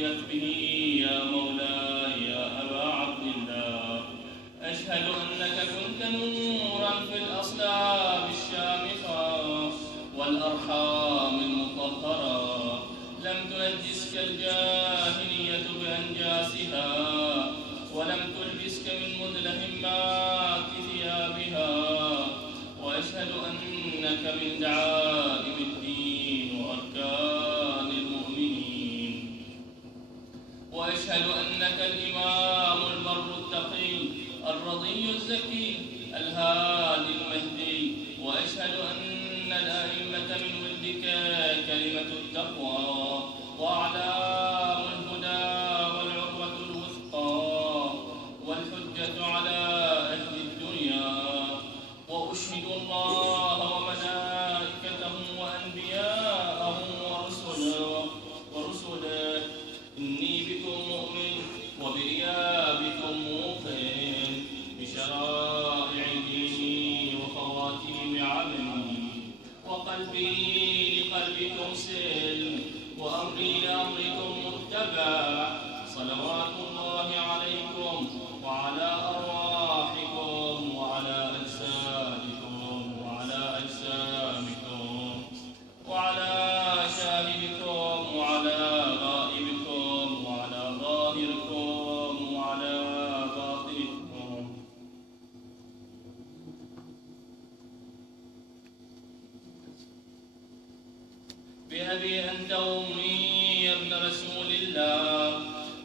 سميت به يا مولاي يا أبا عبد الله. أشهد أنك كنت نورا في الأصلاب الشامخة والأرحام المطهرة، لم تنجسك الجاهلية بأنجاسها، ولم تلبسك من مدلهمات ثيابها. وأشهد أنك من دعائم الدين وأركان المؤمنين. وأشهد أنك الإمام البر التقي الرضي الزكي الهادي المهدي. وأشهد أن الأئمة من ولدك كلمة التقوى وأعلام الهدى والعروة الوثقى والحجة على أهل الدنيا. وأشهد الله وملائكته وأنبياءه ورسله إني بكم مؤمن وبإيابكم موقن، بشرائع ديني وخواتيم عملي، وقلبي لقلبكم سلم وأمري لأمركم متبع. صلوات الله عليكم وعلى أرواحكم وعلى أجسادكم وعلى أجسامكم وعلى شاهدكم وعلى غائبكم وعلى ظاهركم وعلى باطنكم. بأبي أنت وأمي يا ابن رسول الله،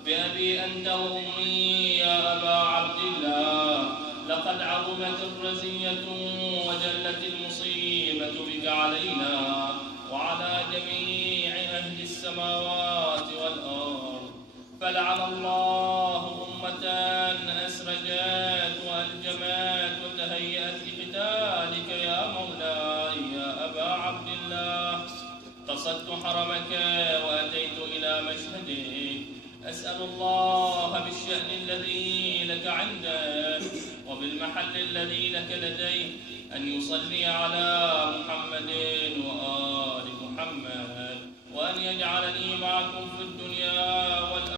بأبي أنت وأمي يا أبا عبد الله، لقد عظمت الرزية وجلت المصيبة بك علينا وعلى جميع أهل السماوات والأرض. فلعن الله أمة أسرجت وألجمت وتهيأت لقتالك يا مولاي يا أبا عبد الله. قصدت حرمك وأتيت إلى مشهدك، أسأل الله بالشأن الذي لك عنده وبالمحل الذي لك لديه أن يصلي على محمد وآل محمد، وأن يجعلني معكم في الدنيا